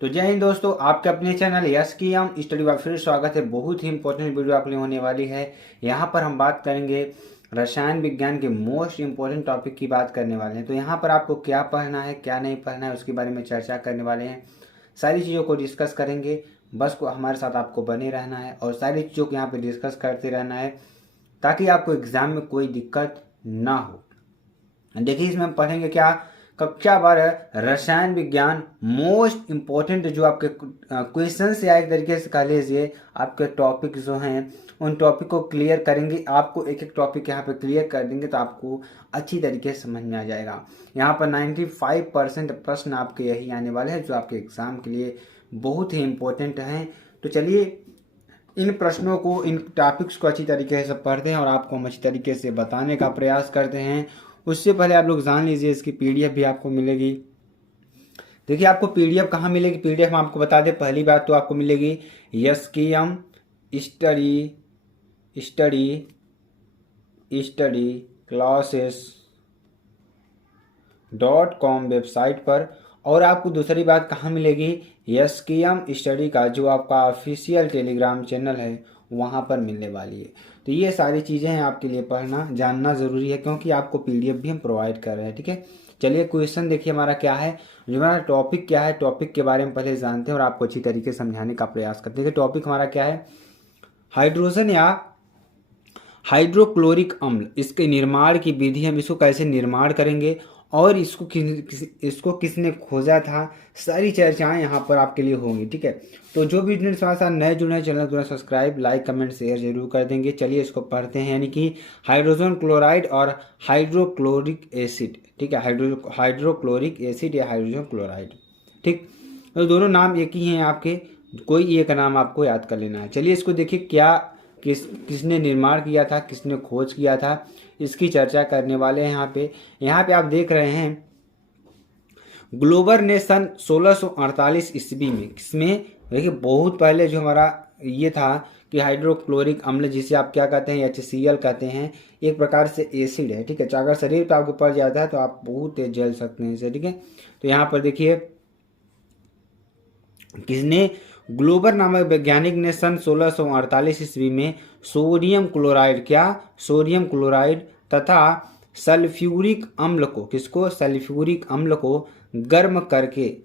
तो जय हिंद दोस्तों, आपके अपने चैनल यस की हम स्टडी में फिर स्वागत है। बहुत ही इंपॉर्टेंट वीडियो आपके लिए होने वाली है। यहाँ पर हम बात करेंगे रसायन विज्ञान के मोस्ट इंपॉर्टेंट टॉपिक की बात करने वाले हैं। तो यहाँ पर आपको क्या पढ़ना है क्या नहीं पढ़ना है उसके बारे में चर्चा करने वाले हैं। सारी चीज़ों को डिस्कस करेंगे। बस को हमारे साथ आपको बने रहना है और सारी चीज़ों को यहाँ पर डिस्कस करते रहना है ताकि आपको एग्जाम में कोई दिक्कत ना हो। देखिए, इसमें हम पढ़ेंगे क्या, कक्षा 12 रसायन विज्ञान मोस्ट इम्पोर्टेंट जो आपके क्वेश्चन से आए, एक तरीके से कह लीजिए आपके टॉपिक जो हैं उन टॉपिक को क्लियर करेंगे। आपको एक एक टॉपिक यहाँ पे क्लियर कर देंगे तो आपको अच्छी तरीके से समझ में आ जाएगा। यहाँ पर 95% प्रश्न आपके यही आने वाले हैं जो आपके एग्जाम के लिए बहुत ही इम्पोर्टेंट हैं। तो चलिए इन प्रश्नों को, इन टॉपिक्स को अच्छी तरीके से पढ़ते हैं और आपको हम अच्छी तरीके से बताने का प्रयास करते हैं। उससे पहले आप लोग जान लीजिए इसकी पीडीएफ भी आपको मिलेगी। देखिए, आपको पीडीएफ कहाँ मिलेगी, पीडीएफ हम आपको बता दें। पहली बात तो आपको मिलेगी यस्कीएम स्टडी क्लासेस.com वेबसाइट पर। और आपको दूसरी बात कहाँ मिलेगी, यस्कीएम स्टडी का जो आपका ऑफिशियल टेलीग्राम चैनल है वहाँ पर मिलने वाली है। तो ये सारी चीज़ें हैं आपके लिए पढ़ना जानना ज़रूरी है क्योंकि आपको पीडीएफ भी हम प्रोवाइड कर रहे हैं। ठीक है, चलिए क्वेश्चन देखिए हमारा क्या है, जो हमारा टॉपिक क्या है, टॉपिक के बारे में पहले जानते हैं और आपको अच्छी तरीके से समझाने का प्रयास करते हैं। टॉपिक हमारा क्या है, हाइड्रोजन या हाइड्रोक्लोरिक अम्ल, इसके निर्माण की विधि, हम इसको कैसे निर्माण करेंगे और इसको किसने खोजा था, सारी चर्चाएं यहाँ पर आपके लिए होंगी। ठीक है, तो जो भी स्टूडेंट थोड़ा सा नए जुड़े हैं चैनल को सब्सक्राइब, लाइक, कमेंट, शेयर जरूर कर देंगे। चलिए इसको पढ़ते हैं, यानी कि हाइड्रोजन क्लोराइड और हाइड्रोक्लोरिक एसिड। ठीक है, हाइड्रोक्लोरिक एसिड या हाइड्रोजन क्लोराइड। ठीक, तो दोनों नाम एक ही हैं आपके, कोई एक नाम आपको याद कर लेना है। चलिए इसको देखिए, क्या किसने निर्माण किया था, किसने खोज किया था, इसकी चर्चा करने वाले हैं। यहाँ पे आप देख रहे हैं ग्लोबर ने सन 1648 ईस्वी में, किसमें, देखिए बहुत पहले जो हमारा ये था कि हाइड्रोक्लोरिक अम्ल, जिसे आप क्या कहते हैं, HCl कहते हैं, एक प्रकार से एसिड है। ठीक है, अगर शरीर पर आपको पड़ जाता है तो आप बहुत तेज जल सकते हैं इसे। ठीक है, तो यहाँ पर देखिए किसने, ग्लोबर नामक वैज्ञानिक ने सन 1648 ईस्वी में सोडियम क्लोराइड, क्या, सोडियम क्लोराइड तथा सल्फ्यूरिक अम्ल को, किसको, सल्फ्यूरिक अम्ल को गर्म करके,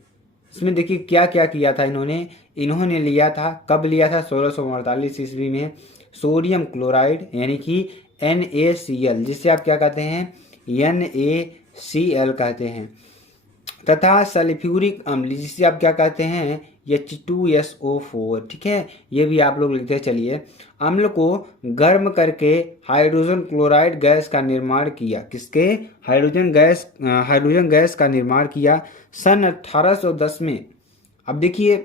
इसमें देखिए क्या क्या किया था इन्होंने लिया था, कब लिया था, 1648 ईस्वी में सोडियम क्लोराइड यानी कि NaCl, जिससे आप क्या कहते हैं, NaCl कहते हैं, तथा सल्फ्यूरिक अम्ल जिसे आप क्या कहते हैं, H2SO4। ठीक है, ये भी आप लोग लिखते हैं। चलिए, अम्ल को गर्म करके हाइड्रोजन क्लोराइड गैस का निर्माण किया, किसके, हाइड्रोजन गैस का निर्माण किया सन 1810 में। अब देखिए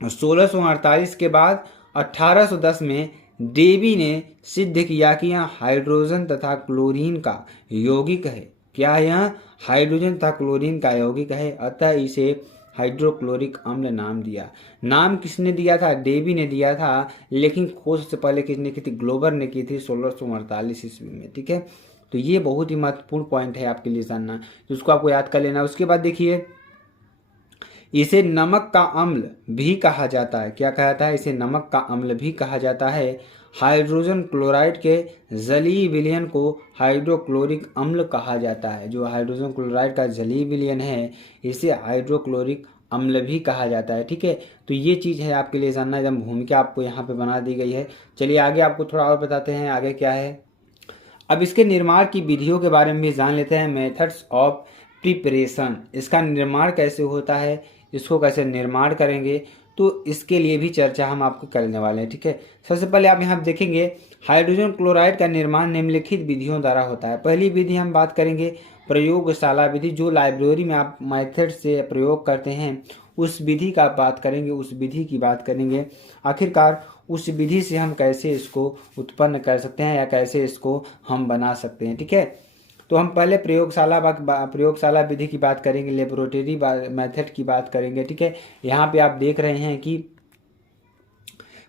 1648 के बाद 1810 में डेवी ने सिद्ध किया कि यह हाइड्रोजन तथा क्लोरीन का यौगिक है। क्या है, यह हाइड्रोजन तथा क्लोरीन का यौगिक है, अतः इसे हाइड्रोक्लोरिक अम्ल नाम दिया। नाम किसने दिया था, डेवी ने दिया था, लेकिन खोज से पहले किसने की थी, ग्लोबर ने की थी 1648 ईस्वी में। ठीक है, तो ये बहुत ही महत्वपूर्ण पॉइंट है आपके लिए जानना, जिसको आपको याद कर लेना। उसके बाद देखिए, इसे नमक का अम्ल भी कहा जाता है। क्या कहा जाता है, इसे नमक का अम्ल भी कहा जाता है। हाइड्रोजन क्लोराइड के जलीय विलयन को हाइड्रोक्लोरिक अम्ल कहा जाता है। जो हाइड्रोजन क्लोराइड का जलीय विलयन है इसे हाइड्रोक्लोरिक अम्ल भी कहा जाता है। ठीक है, तो ये चीज़ है आपके लिए जानना, जब भूमिका आपको यहाँ पे बना दी गई है। चलिए आगे आपको थोड़ा और बताते हैं आगे क्या है। अब इसके निर्माण की विधियों के बारे में भी जान लेते हैं, मेथड्स ऑफ प्रिपरेशन, इसका निर्माण कैसे होता है, इसको कैसे निर्माण करेंगे, तो इसके लिए भी चर्चा हम आपको करने वाले हैं। ठीक है, सबसे पहले आप यहाँ देखेंगे हाइड्रोजन क्लोराइड का निर्माण निम्नलिखित विधियों द्वारा होता है। पहली विधि हम बात करेंगे प्रयोगशाला विधि, जो लाइब्रेरी में आप मेथड से प्रयोग करते हैं उस विधि का बात करेंगे, उस विधि की बात करेंगे। आखिरकार उस विधि से हम कैसे इसको उत्पन्न कर सकते हैं या कैसे इसको हम बना सकते हैं। ठीक है, तो हम पहले प्रयोगशाला विधि की बात करेंगे, लेबोरेटरी मेथड की बात करेंगे। ठीक है, यहाँ पे आप देख रहे हैं कि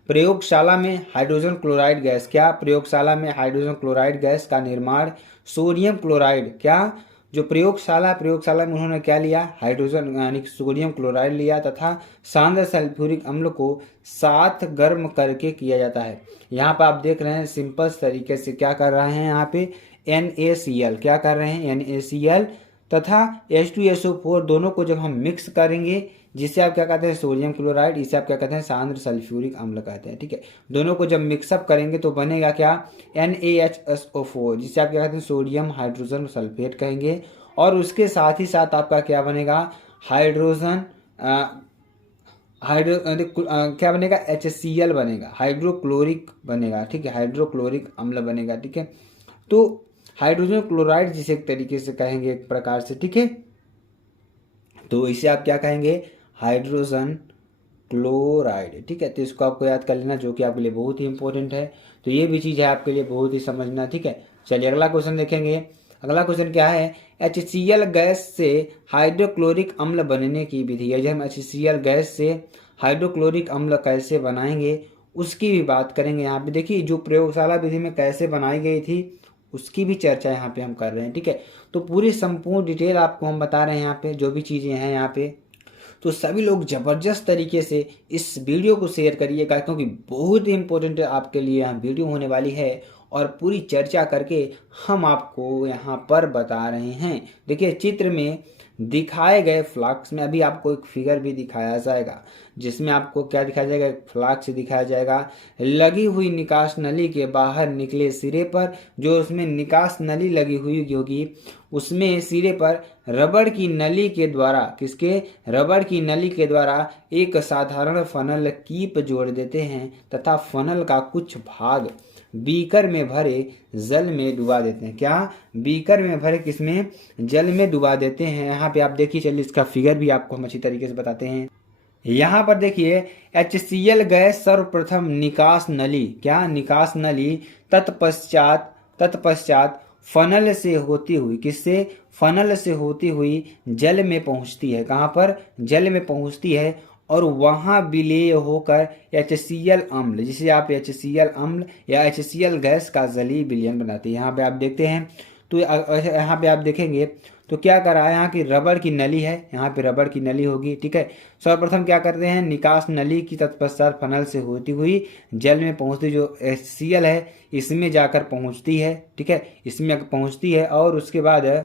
प्रयोगशाला में हाइड्रोजन क्लोराइड गैस, क्या, प्रयोगशाला में हाइड्रोजन क्लोराइड गैस का निर्माण सोडियम क्लोराइड, क्या, जो प्रयोगशाला में उन्होंने क्या लिया, हाइड्रोजन यानी सोडियम क्लोराइड लिया तथा सांद्र सल्फ्यूरिक अम्ल को साथ गर्म करके किया जाता है। यहाँ पर आप देख रहे हैं सिंपल तरीके से क्या कर रहे हैं, यहाँ पे NaCl क्या कर रहे हैं, NaCl तथा H2SO4 दोनों को जब हम मिक्स करेंगे, जिसे आप क्या कहते हैं सोडियम क्लोराइड, इसे आप क्या कहते हैं सांद्र सल्फ्यूरिक अम्ल कहते हैं। ठीक है, दोनों को जब मिक्सअप करेंगे तो बनेगा क्या, NaHSO4 जिसे आप क्या कहते हैं सोडियम हाइड्रोजन सल्फेट कहेंगे। और उसके साथ ही साथ आपका क्या बनेगा, हाइड्रोजन क्या बनेगा, HCl बनेगा, हाइड्रोक्लोरिक बनेगा। ठीक है, हाइड्रोक्लोरिक अम्ल बनेगा। ठीक है, तो हाइड्रोजन क्लोराइड जिसे एक तरीके से कहेंगे एक प्रकार से। ठीक है, तो इसे आप क्या कहेंगे, हाइड्रोजन क्लोराइड। ठीक है, तो इसको आपको याद कर लेना, जो कि आपके लिए बहुत ही इंपॉर्टेंट है। तो ये भी चीज़ है आपके लिए बहुत ही समझना। ठीक है, चलिए अगला क्वेश्चन देखेंगे। अगला क्वेश्चन क्या है, HCl गैस से हाइड्रोक्लोरिक अम्ल बनने की विधि है। जब हम HCl गैस से हाइड्रोक्लोरिक अम्ल कैसे बनाएंगे उसकी भी बात करेंगे। यहाँ पे देखिए जो प्रयोगशाला विधि में कैसे बनाई गई थी उसकी भी चर्चा यहाँ पे हम कर रहे हैं। ठीक है, तो पूरी संपूर्ण डिटेल आपको हम बता रहे हैं यहाँ पे, जो भी चीज़ें हैं यहाँ पे। तो सभी लोग ज़बरदस्त तरीके से इस वीडियो को शेयर करिएगा, क्योंकि बहुत ही इंपॉर्टेंट आपके लिए यहाँ वीडियो होने वाली है और पूरी चर्चा करके हम आपको यहाँ पर बता रहे हैं। देखिए चित्र में दिखाए गए फ्लास्क में अभी आपको एक फिगर भी दिखाया जाएगा, जिसमें आपको क्या दिखाया जाएगा, एक फ्लास्क दिखाया जाएगा लगी हुई निकास नली के बाहर निकले सिरे पर, जो उसमें निकास नली लगी हुई होगी उसमें सिरे पर रबड़ की नली के द्वारा, किसके, रबड़ की नली के द्वारा एक साधारण फनल कीप जोड़ देते हैं तथा फनल का कुछ भाग बीकर में भरे जल में डुबा देते हैं। क्या, बीकर में भरे किसमें, जल में डुबा देते हैं। यहाँ पे आप देखिए, चलिए इसका फिगर भी आपको हम अच्छी तरीके से बताते हैं। यहाँ पर देखिए HCl गैस सर्वप्रथम निकास नली, क्या, निकास नली तत्पश्चात फनल से होती हुई, किससे, फनल से होती हुई जल में पहुंचती है। कहाँ पर, जल में पहुंचती है और वहां विलेय होकर HCl अम्ल, जिसे आप HCl अम्ल या HCl गैस का जलीय विलयन बनाती है। यहाँ पे आप देखते हैं, तो यहाँ पे आप देखेंगे तो क्या करा है, यहाँ की रबड़ की नली है, यहाँ पे रबड़ की नली होगी। ठीक है, सर्वप्रथम क्या करते हैं, निकास नली की तत्पश्चात फनल से होती हुई जल में पहुंचती जो HCl है इसमें जाकर पहुंचती है। ठीक है, इसमें पहुंचती है और उसके बाद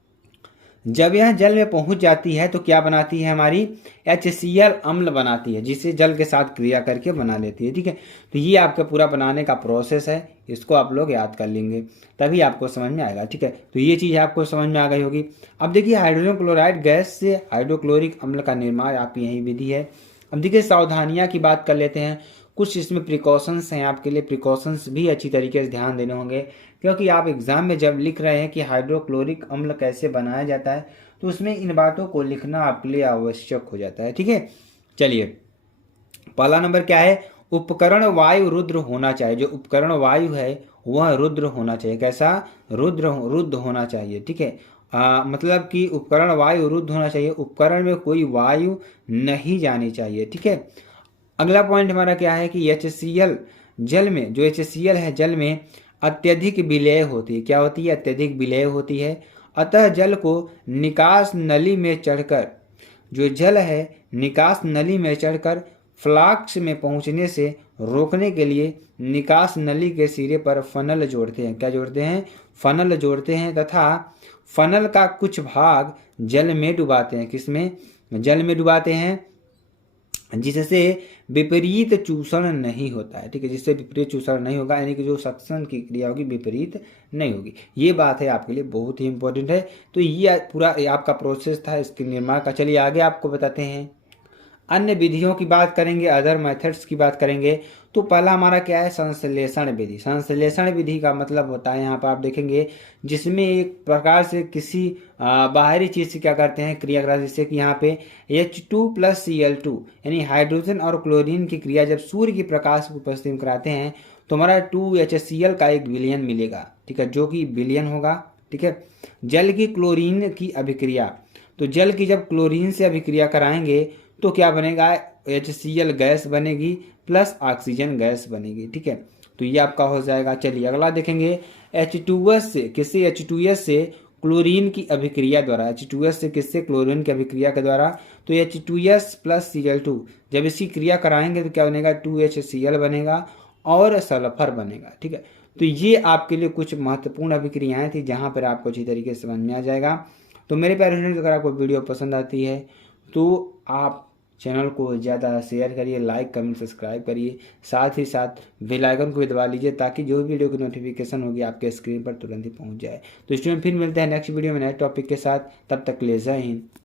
जब यह जल में पहुंच जाती है तो क्या बनाती है, हमारी HCl अम्ल बनाती है, जिसे जल के साथ क्रिया करके बना लेती है। ठीक है, तो ये आपका पूरा बनाने का प्रोसेस है, इसको आप लोग याद कर लेंगे तभी आपको समझ में आएगा। ठीक है, तो ये चीज़ आपको समझ में आ गई होगी। अब देखिए हाइड्रोजन क्लोराइड गैस से हाइड्रोक्लोरिक अम्ल का निर्माण आपकी यही विधि है। अब देखिए सावधानियाँ की बात कर लेते हैं, कुछ इसमें प्रिकॉशंस हैं आपके लिए, प्रिकॉशंस भी अच्छी तरीके से ध्यान देने होंगे, क्योंकि आप एग्जाम में जब लिख रहे हैं कि हाइड्रोक्लोरिक अम्ल कैसे बनाया जाता है तो उसमें इन बातों को लिखना आपके लिए आवश्यक हो जाता है। ठीक है, चलिए पहला नंबर क्या है, उपकरण वायु रुद्र होना चाहिए। जो उपकरण वायु है वह रुद्र होना चाहिए। कैसा, रुद्र होना चाहिए। ठीक है, मतलब कि उपकरण वायु रुद्ध होना चाहिए, उपकरण में कोई वायु नहीं जानी चाहिए। ठीक है, अगला पॉइंट हमारा क्या है कि HCl जल में, जो HCl है जल में अत्यधिक विलेय होती है। क्या होती है, अत्यधिक विलेय होती है। अतः जल को निकास नली में चढ़कर, जो जल है निकास नली में चढ़कर फ्लास्क में पहुंचने से रोकने के लिए निकास नली के सिरे पर फनल जोड़ते हैं। क्या जोड़ते हैं, फनल जोड़ते हैं तथा फनल का कुछ भाग जल में डुबाते हैं। किसमें, जल में डुबाते हैं, जिससे विपरीत चूषण नहीं होता है। ठीक है, जिससे विपरीत चूषण नहीं होगा, यानी कि जो सक्शन की क्रिया होगी विपरीत नहीं होगी। ये बात है आपके लिए बहुत ही इंपॉर्टेंट है। तो ये पूरा आपका प्रोसेस था इसके निर्माण का। चलिए आगे आपको बताते हैं, अन्य विधियों की बात करेंगे, अदर मेथड्स की बात करेंगे। तो पहला हमारा क्या है, संश्लेषण विधि। संश्लेषण विधि का मतलब होता है, यहाँ पर आप देखेंगे, जिसमें एक प्रकार से किसी बाहरी चीज से क्या करते हैं क्रिया करा, जिससे कि यहाँ पे H2+Cl2 यानी हाइड्रोजन और क्लोरीन की क्रिया जब सूर्य की प्रकाश की उपस्थिति में कराते हैं तो हमारा 2HCl का एक विलयन मिलेगा। ठीक है, जो कि विलयन होगा। ठीक है, जल की क्लोरीन की अभिक्रिया, तो जल की जब क्लोरीन से अभिक्रिया कराएंगे तो क्या बनेगा, HCl गैस बनेगी प्लस ऑक्सीजन गैस बनेगी। ठीक है, तो ये आपका हो जाएगा। चलिए अगला देखेंगे, H2S से, किसी H2S से क्लोरीन की अभिक्रिया द्वारा, H2S से किससे, क्लोरीन की अभिक्रिया के द्वारा, तो H2S प्लस Cl2 जब इसकी क्रिया कराएंगे तो क्या बनेगा, 2HCl बनेगा और सल्फर बनेगा। ठीक है, तो ये आपके लिए कुछ महत्वपूर्ण अभिक्रियाएं थी जहां पर आपको अच्छी तरीके से समझ में आ जाएगा। तो मेरे प्यारे स्टूडेंट, अगर आपको वीडियो पसंद आती है तो आप चैनल को ज़्यादा शेयर करिए, लाइक कमेंट सब्सक्राइब करिए, साथ ही साथ बेल आइकन को भी दबा लीजिए ताकि जो भी वीडियो की नोटिफिकेशन होगी आपके स्क्रीन पर तुरंत ही पहुंच जाए। तो स्टूडेंट फिर मिलते हैं नेक्स्ट वीडियो में नए टॉपिक के साथ, तब तक ले जय हिंद।